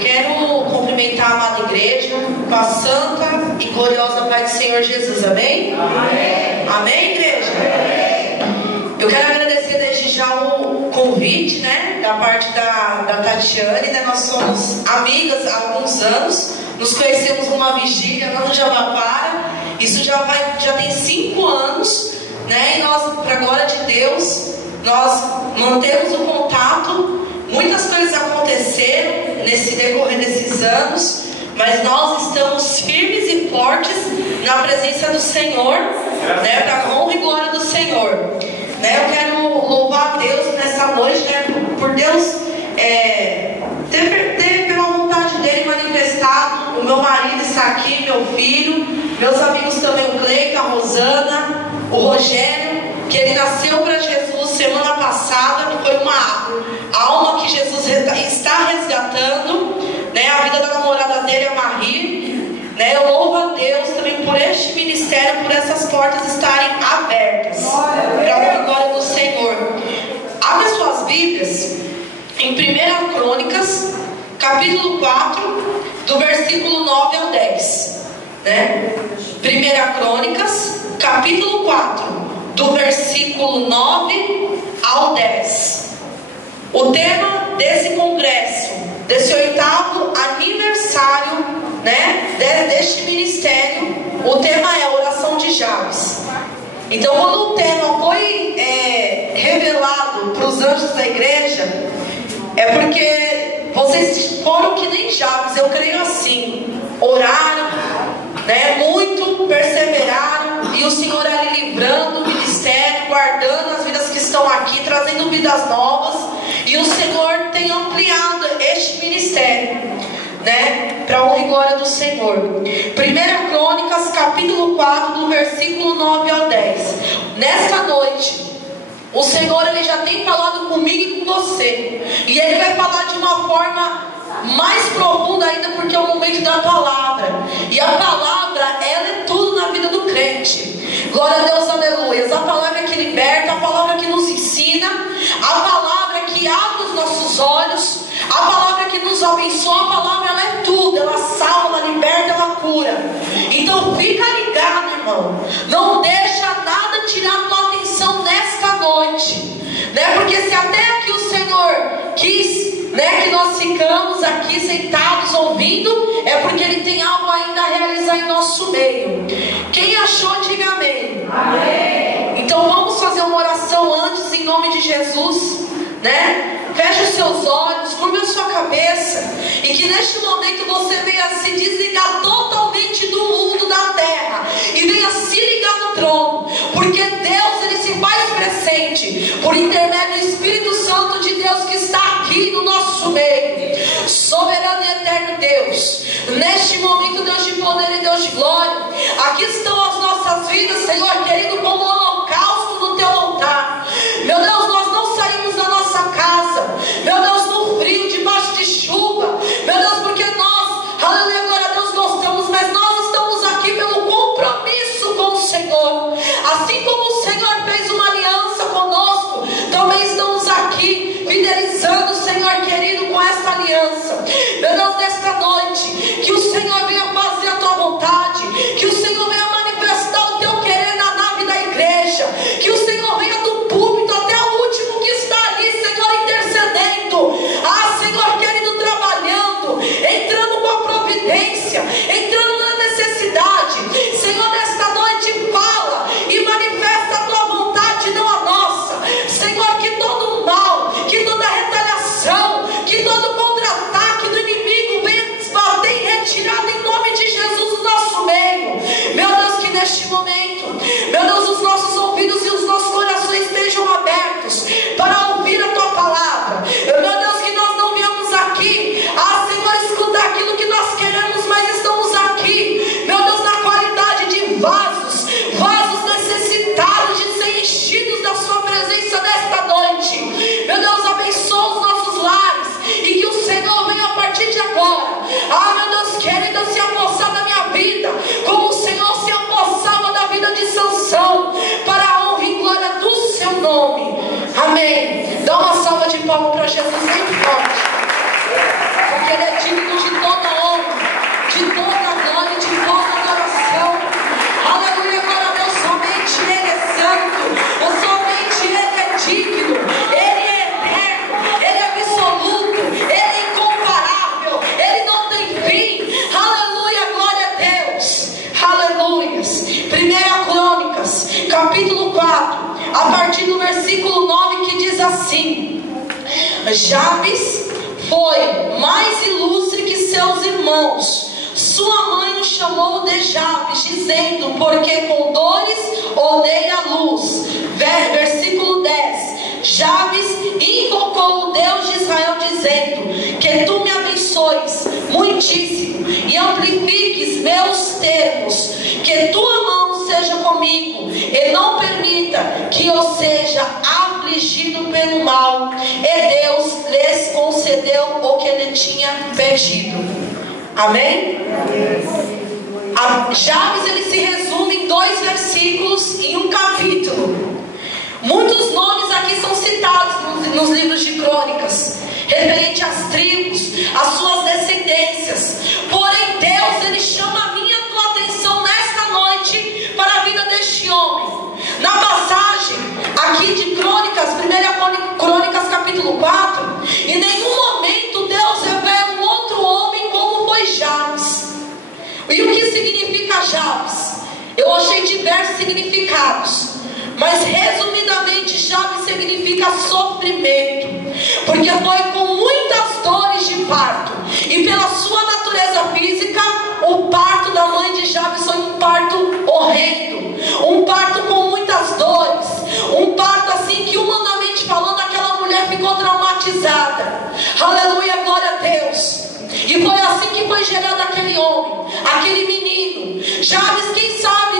Quero cumprimentar a amada igreja com a santa e gloriosa paz do Senhor Jesus, amém? Amém, amém, igreja? Amém. Eu quero agradecer desde já o convite, da parte da Tatiane, Nós somos amigas há alguns anos, nos conhecemos numa vigília lá no Jabaquara, isso já tem 5 anos, E nós, para a glória de Deus, nós mantemos o contato. Muitas coisas aconteceram nesse decorrer desses anos, mas nós estamos firmes e fortes na presença do Senhor, para a honra e glória do Senhor. Eu quero louvar a Deus nessa noite, por Deus ter pela vontade dele manifestado. O meu marido está aqui, meu filho, meus amigos também, o Cleiton, a Rosana, o Rogério, que ele nasceu para Jesus semana passada, que foi uma alma que Jesus está resgatando, a vida da namorada dele, a Marie, Eu louvo a Deus também por este ministério, por essas portas estarem abertas, para a glória do Senhor. Abre as suas Bíblias em 1 Crônicas, capítulo 4, do versículo 9 ao 10, 1 Crônicas, capítulo 4, do versículo 9 ao 10. O tema desse congresso, desse 8º aniversário, deste ministério, o tema é oração de Jabes. Então, quando o tema foi revelado para os anjos da igreja, é porque vocês foram que nem Jabes, eu creio assim, oraram, muito, perseveraram, e o Senhor ali livrando o ministério, guardando as vidas que estão aqui, trazendo vidas novas, e o Senhor tem ampliado este ministério, para a honra e glória do Senhor. 1 Crônicas, capítulo 4, do versículo 9 ao 10. Nesta noite, o Senhor ele já tem falado comigo e com você, e Ele vai falar de uma forma mais profunda ainda, porque é o momento da palavra, e a palavra, ela é tudo na vida do crente. Glória a Deus, aleluia. A palavra que liberta, a palavra que nos ensina, a palavra que abre os nossos olhos, a palavra que nos abençoa. A palavra, ela é tudo, ela salva, ela liberta, ela cura. Então fica ligado, irmão, não deixa nada tirar a tua atenção nesta noite, porque se até aqui o Senhor quis, que nós ficamos aqui sentados ouvindo, é porque Ele tem algo ainda a realizar em nosso meio. Quem achou, diga amém. Amém. Então vamos fazer uma oração antes, em nome de Jesus, Feche os seus olhos, curva a sua cabeça, e que neste momento você venha se desligar totalmente do mundo, da terra, e venha se ligar no trono, porque Deus, Ele se faz presente por intermédio do Espírito Santo de Deus que está aqui no nosso meio. Soberano e eterno Deus, neste momento, Deus de poder e Deus de glória, aqui estão as nossas vidas, Senhor querido, como holocausto no teu altar. Meu Deus, nós não saímos da nossa casa, meu Deus, no frio, debaixo de chuva, meu Deus, porque nós, aleluia, glória a Deus, gostamos, mas nós estamos aqui pelo compromisso com o Senhor. Assim como o Senhor fez uma aliança conosco, também estamos aqui fidelizando Jabes foi mais ilustre que seus irmãos. Sua mãe o chamou de Jabes, dizendo: porque com dores odeia a luz. Versículo 10. Jabes invocou o Deus de Israel, dizendo: que tu me abençoes muitíssimo e amplifiques meus termos, que tua mão seja comigo e não permita que eu seja afligido pelo mal. E Deus lhes concedeu o que ele tinha pedido. Amém? Jabes, ele se resume em 2 versículos em um capítulo. Muitos nomes aqui são citados nos livros de crônicas, referente às tribos, às suas descendências. Porém Deus, ele chama a minha e a tua atenção nesta noite para a vida deste homem. Na passagem aqui de Crônicas, 1 Crônicas capítulo 4, em nenhum momento Deus revela um outro homem como foi Jabes. E o que significa Jabes? Eu achei diversos significados, mas resumidamente Jabes significa sofrimento, porque foi com muitas dores de parto, e pela sua natureza física, o parto da mãe de Jabes foi um parto horrendo, um parto com muitas dores, um parto assim que, humanamente falando, aquela mulher ficou traumatizada. Aleluia, glória a Deus. E foi assim que foi gerado aquele homem, aquele menino. Jabes, quem sabe,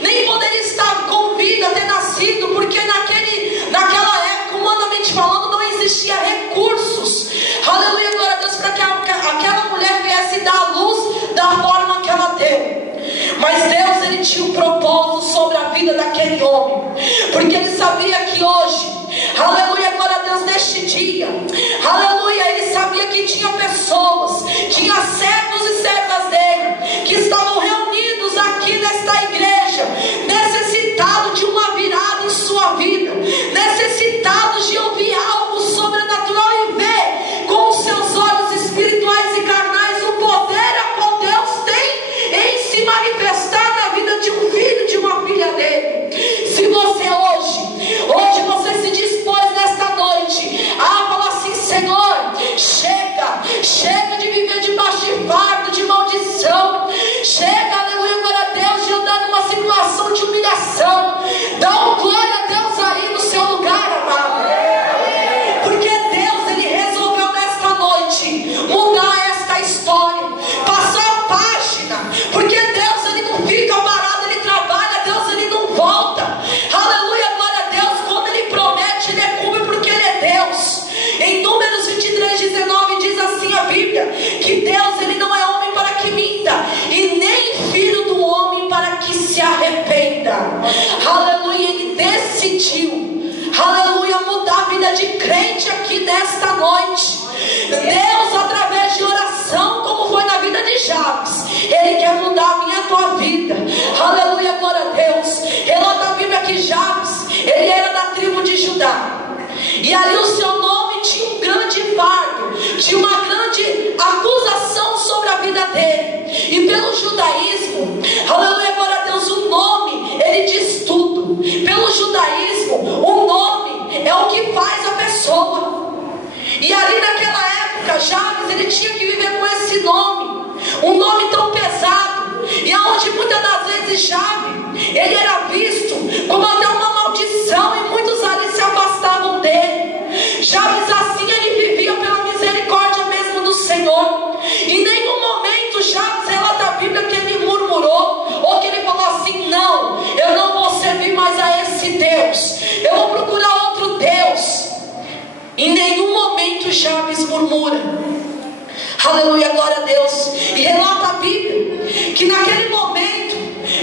nem poderia estar com vida, ter nascido, porque naquela época, humanamente falando, não existia recursos. Aleluia, glória a Deus, para que aquela mulher viesse dar a luz da forma que ela deu. Mas Deus, ele tinha um propósito sobre a vida daquele homem, porque ele sabia que hoje, aleluia, glória a Deus, neste dia, aleluia, ele sabia que tinha pessoas, tinha servos e servas dele, que estavam reunidos aqui nesta igreja, necessitados de uma virada em sua vida, necessitados de ouvir algo sobrenatural e ver com os seus olhos espirituais e carnais o poder a qual Deus tem em se manifestar na vida de um filho, de uma filha dele. Se você hoje você se dispôs nesta noite a falar assim: Senhor, chega de viver debaixo de fardo, de maldição, chega, aleluia, glória a Deus, de andar numa situação de humilhação, dá um glória a Deus aí no seu lugar, amado, porque Deus, ele resolveu nesta noite mudar esta história, passar a página, porque Deus, ele não fica parado, ele trabalha, Deus, ele não volta, aleluia, glória a Deus, quando ele promete, ele cumpre, porque ele é Deus. Em Números 23:19 diz assim a Bíblia, que Deus, ele não é homem para que minta, e nem filho do homem para que se arrependa. Aleluia, ele decidiu, aleluia, mudar a vida de crente aqui nesta noite. Deus, através de oração, como foi na vida de Jabes, ele quer mudar a minha e a tua vida. Aleluia, glória a Deus. Relata a Bíblia que Jabes, ele era da tribo de Judá, e ali o seu nome tinha um grande fardo, tinha uma grande acusação sobre a vida dele. E pelo judaísmo, aleluia, glória a Deus, o nome, ele diz tudo. Pelo judaísmo, o nome é o que faz a pessoa. E ali naquela época, Jabes, ele tinha que viver com esse nome, um nome tão pesado, e aonde muitas das vezes Jabes, ele era visto como até uma maldição, e muitos ali se afastavam dele. Jabes, assim, ele vivia pela misericórdia mesmo do Senhor. Em nenhum momento Jabes relata a Bíblia que ele murmurou, ou que ele falou assim: não, eu não vou servir mais a esse Deus, eu vou procurar outro Deus. Em nenhum momento Jabes murmura. Aleluia, glória a Deus. E relata a Bíblia que naquele momento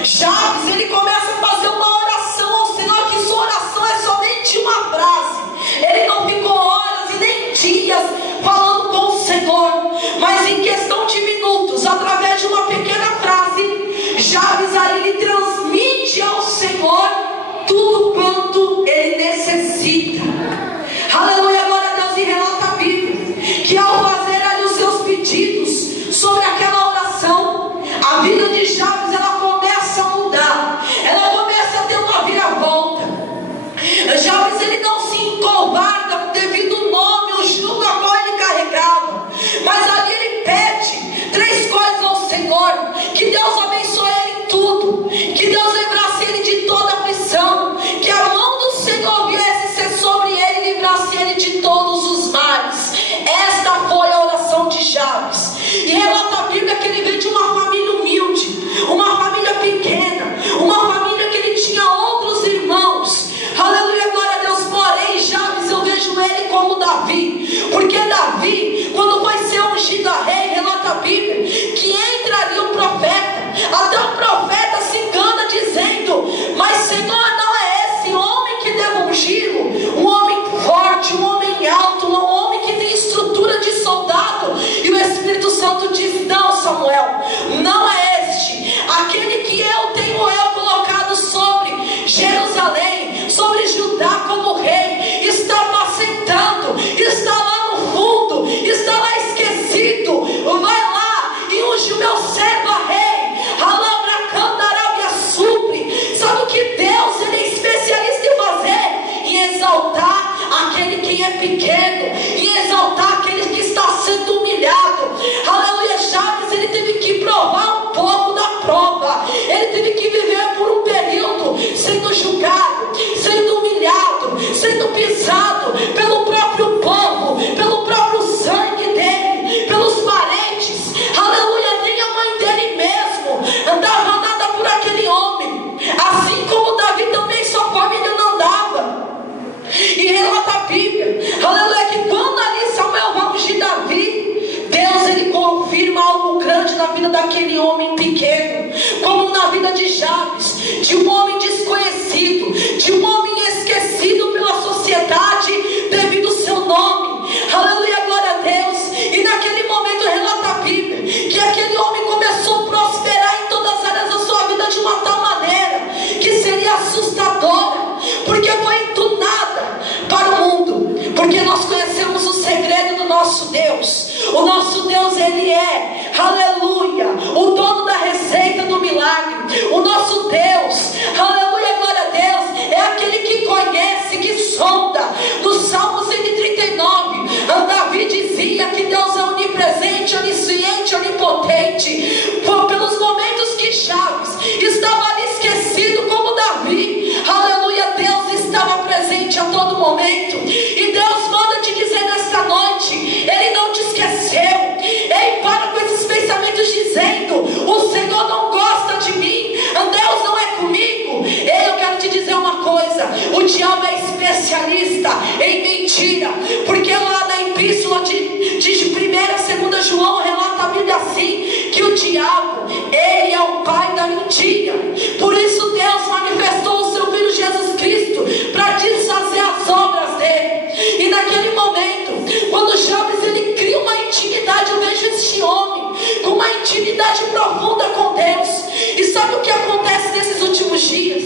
Jabes, ele começa a fazer uma oração ao Senhor, que sua oração é somente uma frase. Ele não ficou horas e nem dias falando com o Senhor, mas em questão de minutos, através de uma pequena frase, Jabes ali ele transmite ao Senhor tudo quanto ele necessita. Aleluia, glória a Deus. E relata a Bíblia que ao fazer ali os seus pedidos sobre aquela oração, a vida de Jabes, ela começa a mudar, pequeno, em exaltar aquele que está sendo humilhado. Aleluia. Jabes, ele teve que provar um pouco da prova. Ele teve que viver por um período sendo julgado, sendo humilhado, sendo pisado pelo próprio povo, pelo próprio sangue dele, pelos parentes. Aleluia. Nem a mãe dele mesmo andava nada por aquele homem, assim como Davi também, sua família não andava. E relata a Bíblia, aleluia, que quando ali Samuel vai ungir Davi, Deus ele confirma algo grande na vida daquele homem pequeno, como na vida de Jabes, de um homem desconhecido, de um homem esquecido pela sociedade devido ao seu nome. Aleluia, glória a Deus. E naquele momento relata a Bíblia que aquele homem começou a prosperar em todas as áreas da sua vida de uma tal maneira que seria assustadora, porque foi do nada para o mundo. Porque nós conhecemos o segredo do nosso Deus. O nosso Deus, ele é, aleluia, o dono da receita do milagre. O nosso Deus, aleluia, glória a Deus, é aquele que conhece, que sonda. No Salmo 139, Davi dizia que Deus é onipresente, onisciente, onipotente. Foi pelos momentos que Jabes estava ali esquecido como Davi, aleluia, Deus estava presente a todo momento. E Deus manda te dizer nesta noite, ele não te esqueceu. Ei, para com esses pensamentos dizendo, o Senhor não gosta de mim, Deus não é comigo. Ei, eu quero te dizer uma coisa, o diabo é especialista em mentira, porque lá na epístola de 1ª e 2ª João relata a Bíblia assim, que o diabo, ele é o pai da mentira. Por isso Deus manifestou o seu Filho Jesus Cristo para desfazer as obras dele. E naquele momento, quando Jabes ele cria uma intimidade, eu vejo este homem com uma intimidade profunda com Deus. E sabe o que acontece nesses últimos dias?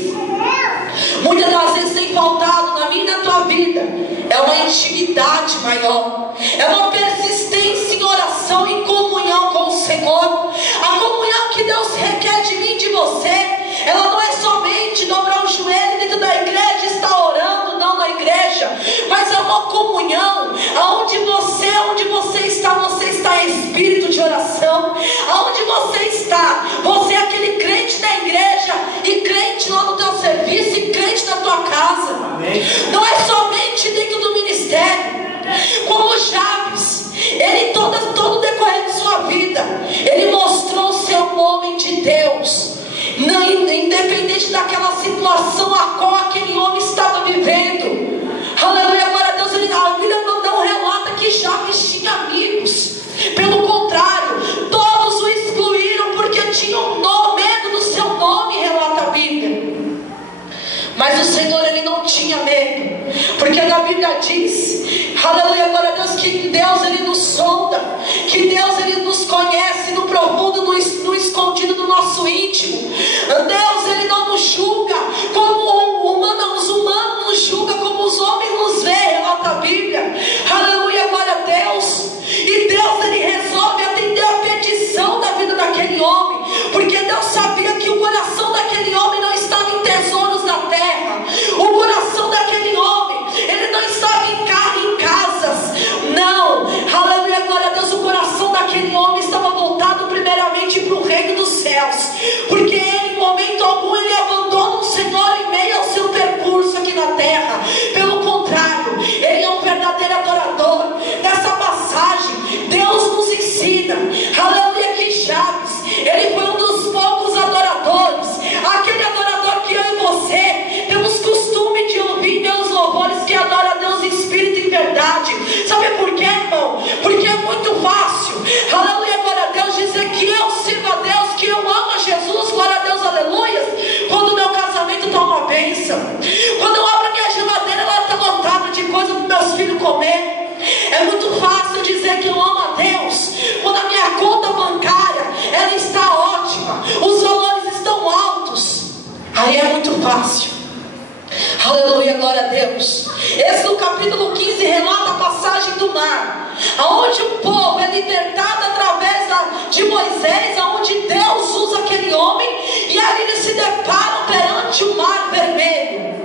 Muitas das vezes tem faltado na minha e na tua vida é uma intimidade maior, é uma persistência em oração, em comunhão com o Senhor. A comunhão que Deus requer de mim e de você, ela não é somente dobrar o joelho dentro da igreja e estar orando, não na igreja, mas é uma comunhão onde você está em espírito de oração. Aonde você está, você é aquele crente da igreja e crente lá no teu serviço e crente na tua casa. Amém. Não é somente dentro do ministério. Como Jabes, ele todo o decorrer de sua vida, ele mostrou ser um homem de Deus, independente daquela situação a qual aquele homem estava vivendo. Aleluia, glória a Deus. A Bíblia não relata que Jabes tinha amigos, pelo contrário, todos o excluíram porque tinham medo do seu nome, relata a Bíblia. Mas o Senhor, ele não tinha medo, porque na Bíblia diz, aleluia, glória a Deus, que Deus ele nos sonda, que Deus ele nos conhece no profundo, no escondido do nosso íntimo. Deus ele não nos julga como os humanos nos julgam, como os homens nos veem, relata a Bíblia. Aleluia, glória a Deus. E Deus ele resolve atender a petição da vida daquele homem, porque Deus sabia que o coração daquele homem não estava em tesouros da terra. O coração daquele homem, ele não estava em carro, em casas. Não, aleluia, glória a Deus. O coração daquele homem estava voltado primeiramente para o reino dos céus, porque ele, em momento algum, ele abandona o Senhor em meio ao seu percurso aqui na terra. Pelo contrário, ele é um verdadeiro adorador. Nessa passagem, Deus nos ensina, aleluia, que Jabes, ele foi um dos poucos adoradores, aquele adorador que eu e você temos costume de ouvir meus louvores, que adora a Deus em espírito e em verdade. Sabe por quê, irmão? Porque é muito fácil, aleluia, glória a Deus, dizer que eu sirvo a Deus, que eu amo a Jesus, glória a Deus, aleluia, quando o meu casamento está uma bênção, quando eu abro a minha geladeira, ela está lotada de coisa para meus filhos comer. É muito fácil dizer que eu amo a Deus quando a minha conta bancária ela está ótima, os valores estão altos. Aí é muito fácil. Aleluia, glória a Deus. Esse no capítulo 15 relata a passagem do mar, aonde o povo é libertado através de Moisés, aonde Deus usa aquele homem, e ali eles se deparam perante o mar vermelho.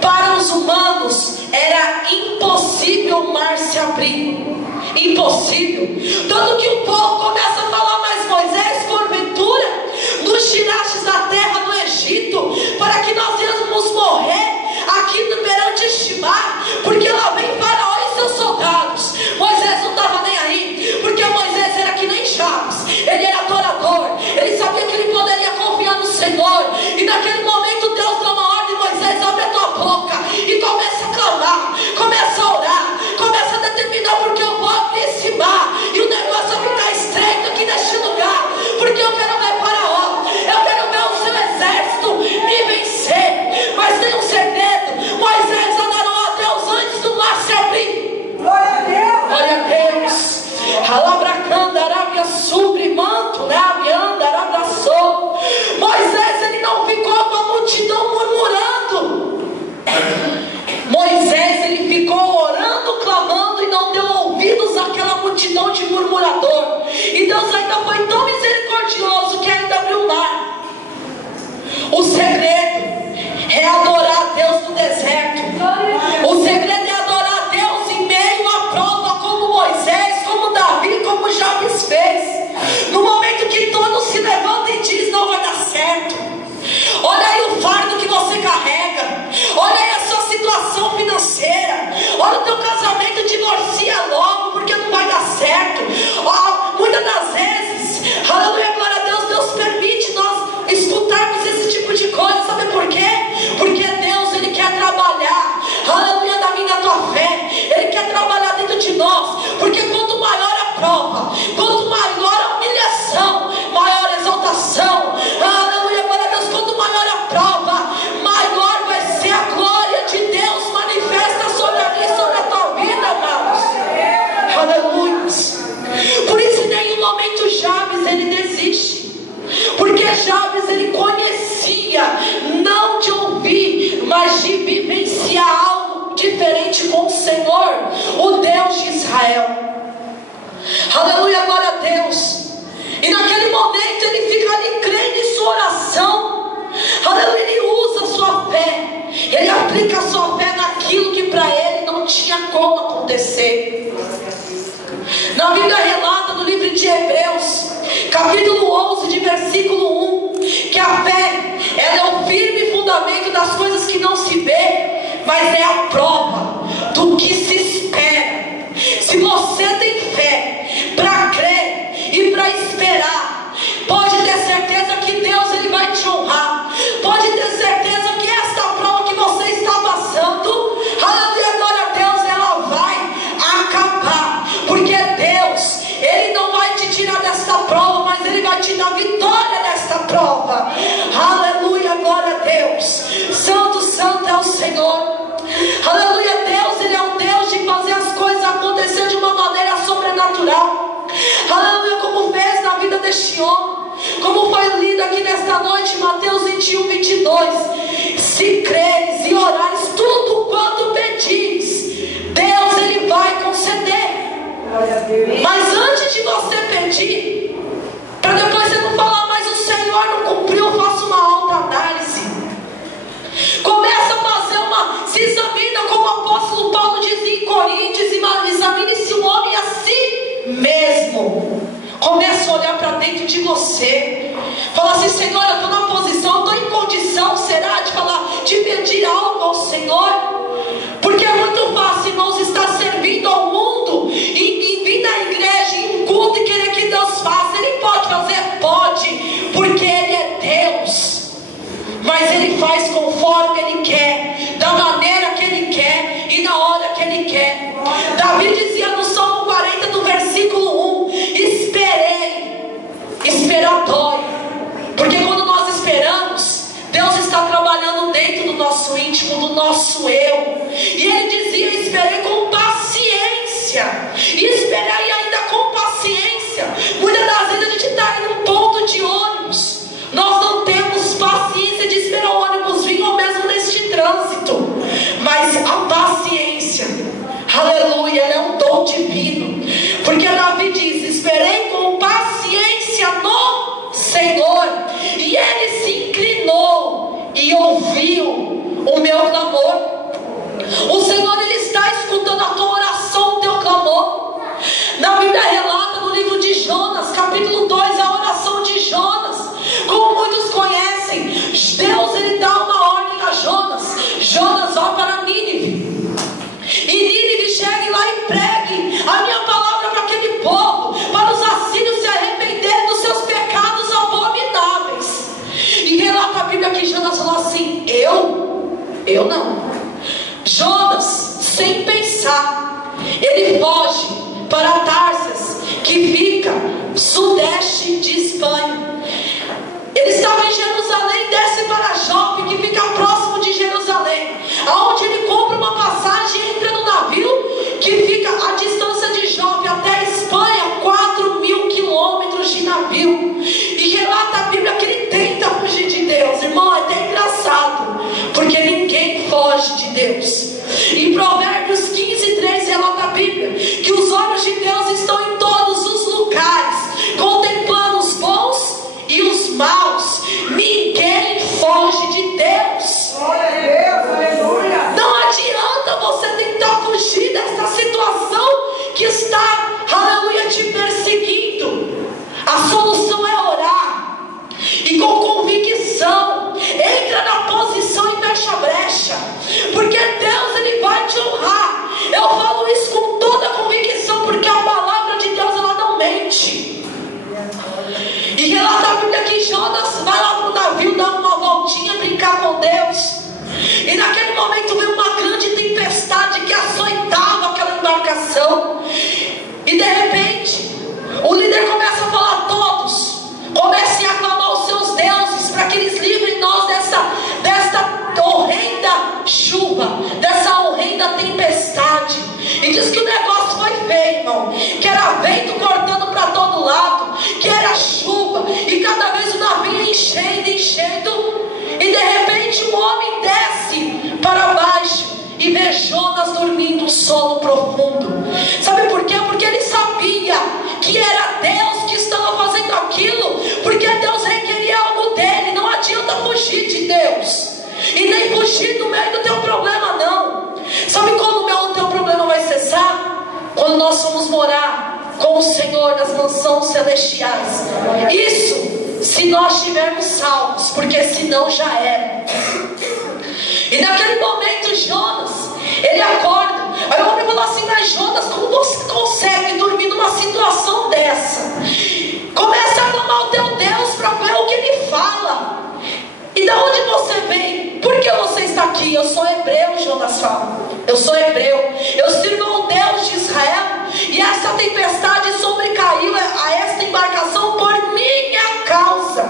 Para os humanos era impossível o mar se abrir. Impossível. Tanto que o povo começa a falar: mas Moisés, porventura nos tirastes da terra do Egito para que nós íamos morrer aqui perante este mar, porque lá vem Faraó e seus soldados. Moisés não estava nem aí, porque Moisés era que nem Chaves, ele era adorador, ele sabia que ele poderia confiar no Senhor. E naquele momento Deus dá uma ordem: Moisés, abre a tua boca e começa a clamar, começa a orar, começa a determinar, porque eu vou abrir esse mar e o negócio vai ficar estreito aqui neste lugar, porque eu quero ver Faraó, eu quero ver o seu exército me vencer. Mas tem um segredo: Moisés adorou a Deus antes do mar se abrir. Glória a Deus, glória a Deus. Alabracanda, arábia sobre manto, né? Avianda, abraçou. Moisés, ele não ficou com a multidão murmurando. Moisés, ele ficou orando, clamando, e não deu ouvidos àquela multidão de murmurador. E Deus ainda foi tão misericordioso que ainda abriu o mar. O segredo é adorar a Deus no deserto. O segredo é adorar a Deus em meio à prova, como Moisés, como Davi, como Jabes fez. No momento que todos se levantam e dizem: não vai dar certo. Olha aí o fardo que você carrega, olha aí a sua situação financeira, olha o teu casamento, divorcia logo, porque não vai dar certo. Muitas das vezes, aleluia, glória a Deus, Deus permite nós escutarmos esse tipo de coisa. Sabe por quê? Porque Deus, ele quer trabalhar, aleluia, na minha, na tua fé. Ele quer trabalhar dentro de nós, porque quanto maior a prova, quanto maior a humilhação, maior a exaltação, aleluia, glória a Deus, quanto maior a prova, maior vai ser a glória de Deus manifesta sobre a minha e sobre a tua vida, amados. Aleluia. Por isso em nenhum momento Jabes ele desiste, porque Jabes ele conhecia, não de ouvir, mas de vivenciar algo diferente com o Senhor, o Deus de Israel. Aleluia, glória a Deus. E naquele momento ele fica ali crendo em sua oração. Aleluia, ele usa a sua fé, ele aplica a sua fé naquilo que para ele não tinha como acontecer. Na Bíblia relata no livro de Hebreus, capítulo 11, de versículo 1, que a fé, ela é o firme fundamento das coisas que não se vê, mas é a prova do que se espera. Se você tem fé para crer e para esperar, pode ter certeza que Deus ele vai te honrar. Pode ter certeza que esta prova que você está passando, aleluia, glória a Deus, ela vai acabar. Porque Deus, ele não vai te tirar desta prova, mas ele vai te dar vitória nesta prova. Aleluia, glória a Deus. Santo, santo é o Senhor. Aleluia, Deus, ele é um Deus de fazer as coisas acontecer de uma maneira sobrenatural. Aleluia, como fez na vida deste homem, como foi lido aqui nesta noite, Mateus 21, 22. Se creres e orares tudo quanto pedires, Deus ele vai conceder. Mas antes de você pedir, para depois você não falar: mas o Senhor não cumpriu, faça uma autoanálise. Começa a fazer se examina, como o apóstolo Paulo dizia em Coríntios, examine-se o homem a si mesmo. Começa a olhar para dentro de você. Fala assim: Senhor, eu estou na posição, eu estou em condição, será, de pedir algo ao Senhor? Porque é muito fácil, irmãos, estar servindo ao mundo e vir na igreja, em um culto, e querer que Deus faça. Ele pode fazer? Pode, porque Ele é Deus. Mas Ele faz conforme Ele quer, da maneira que Ele quer e na hora que Ele quer. Davi dizia no Salmo 40, do versículo 1: esperei. Esperar dói, porque quando nós esperamos, Deus está trabalhando dentro do nosso íntimo, do nosso eu. E Ele dizia: esperei com paciência. E esperei ainda com paciência. Muitas das vezes a gente está em um ponto de ônibus, nós não temos paciência de esperar o ônibus vir, ou mesmo neste trânsito. Mas a paciência, aleluia, ela é um dom divino. Porque Davi diz: esperei com paciência no Senhor, e Ele se inclinou e ouviu o meu clamor. O Senhor, Ele está escutando a tua oração fecha a brecha, porque Deus, Ele vai te honrar. Eu falo isso com toda a convicção, porque a palavra de Deus, ela não mente. E relata a Bíblia que Jonas vai lá para o navio dar uma voltinha, brincar com Deus, e naquele momento veio uma grande tempestade que açoitava aquela embarcação. E de repente o líder começa a falar: todos comecem a clamar os seus deuses para que eles livrem nós desta horrenda chuva, dessa horrenda tempestade. E diz que o negócio foi feio, irmão, que era vento cortando para todo lado, que era chuva, e cada vez o navio enchendo, e de repente um homem desce para baixo e vê Jonas dormindo um sono profundo. Sabe por quê? Porque ele sabia que era Deus que estava fazendo aquilo, porque Deus requeria algo dele. Não adianta fugir de Deus, e nem fugir do meio do teu problema, não. Sabe quando o teu problema vai cessar? Quando nós vamos morar com o Senhor nas mansões celestiais. Isso se nós estivermos salvos, porque senão já era. E naquele momento Jonas, ele acorda. Aí o homem falou assim: mas Jonas, como você consegue dormir numa situação dessa? Começa a clamar o teu Deus para ver o que ele fala. E da onde você vem? Por que você está aqui? Eu sou hebreu, Jonas fala. Eu sou hebreu, eu sirvo ao Deus de Israel, e essa tempestade sobrecaiu a esta embarcação por minha causa.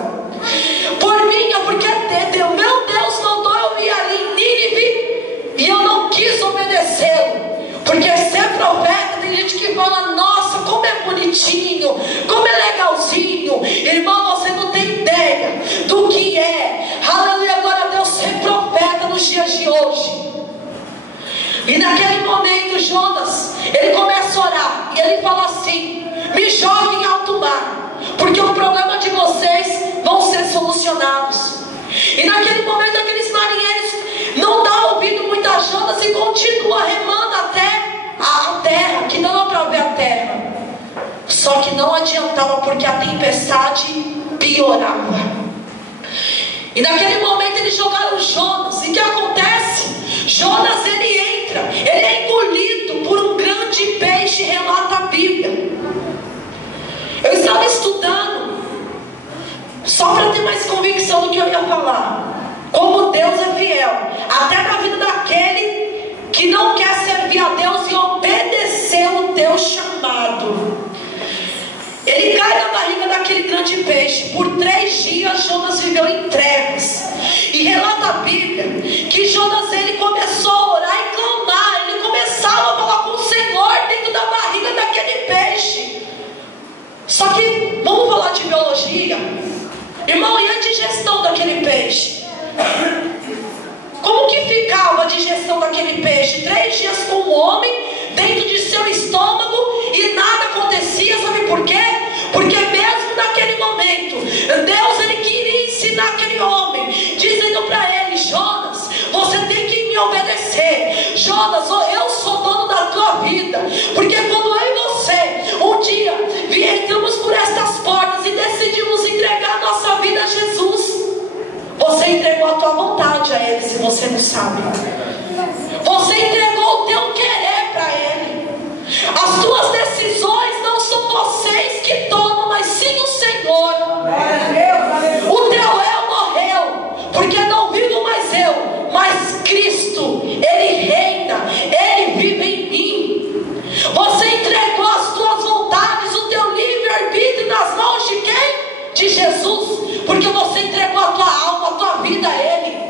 Por minha, porque meu Deus mandou eu ir ali em Nínive, e eu não quis obedecê-lo. Porque ser profeta, tem gente que fala: nossa, como é bonitinho, como é legalzinho. Irmão, você não tem ideia do que é, aleluia, glória a Deus, ser profeta nos dias de hoje. E naquele momento Jonas, ele começa a orar, e ele fala assim: me joguem em alto mar, porque o problema de vocês vão ser solucionados. E naquele momento aqueles marinheiros não dão ouvido muito a Jonas e continuam remando até a terra, que não dá para ver a terra. Só que não adiantava, porque a tempestade piorava. E naquele momento eles jogaram Jonas. E o que acontece? Jonas, ele entra, ele é engolido por um grande peixe, relata a Bíblia. Eu estava estudando, só para ter mais convicção do que eu ia falar, como Deus é fiel, até na vida daquele que não quer servir a Deus e obedecer o teu chamado. Ele cai na barriga daquele grande peixe. Por 3 dias Jonas viveu em trevas. E relata a Bíblia que Jonas, ele começou a orar e clamar. Ele começava a falar com o Senhor dentro da barriga daquele peixe. Só que, vamos falar de biologia, irmão, e a digestão daquele peixe? Como que ficava a digestão daquele peixe? 3 dias com o homem dentro de seu estômago e nada acontecia. Sabe por quê? Porque mesmo naquele momento Deus, ele queria ensinar aquele homem, dizendo para ele: Jonas, você tem que me obedecer. Jonas, eu sou dono da tua vida. Porque quando eu e você um dia entramos por estas portas e decidimos entregar nossa vida a Jesus, você entregou a tua vontade a Ele, se você não sabe. Você entregou o teu querer para Ele. As tuas decisões não são vocês que tomam, mas sim o Senhor. O teu eu morreu, porque não vivo mais eu, mas Cristo, Ele reina, Ele vive em mim. Você entregou as tuas vontades, o teu livre-arbítrio nas mãos de quem? De Jesus, porque você entregou a tua alma, a tua vida a Ele.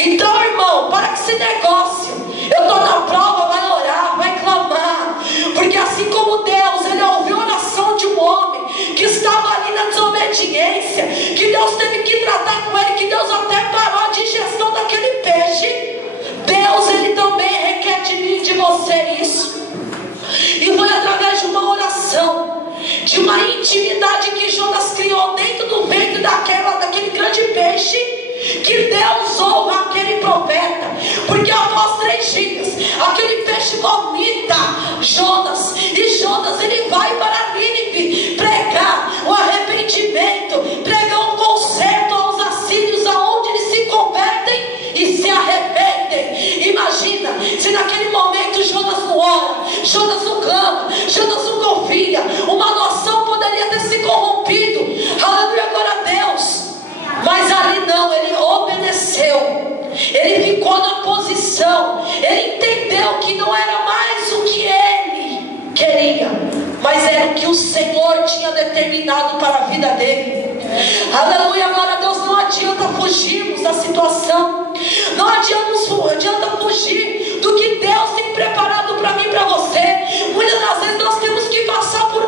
Então, irmão, para com esse negócio. Eu estou na prova, vai orar, vai clamar. Porque assim como Deus, Ele ouviu a oração de um homem que estava ali na desobediência, que Deus teve que tratar com ele, que Deus até parou a digestão daquele peixe, Deus, Ele também requer de mim e de você isso. E foi através de uma oração, de uma intimidade que Jonas criou dentro do ventre daquele grande peixe, que Deus ouve aquele profeta. Porque após 3 dias aquele peixe vomita Jonas, e Jonas, ele vai para Nínive pregar o arrependimento, pregar um conserto aos assírios, aonde eles se convertem Senhor tinha determinado para a vida dele. Aleluia, glória a Deus. Não adianta fugirmos da situação, não adianta fugir do que Deus tem preparado para mim e para você. Muitas das vezes nós temos que passar por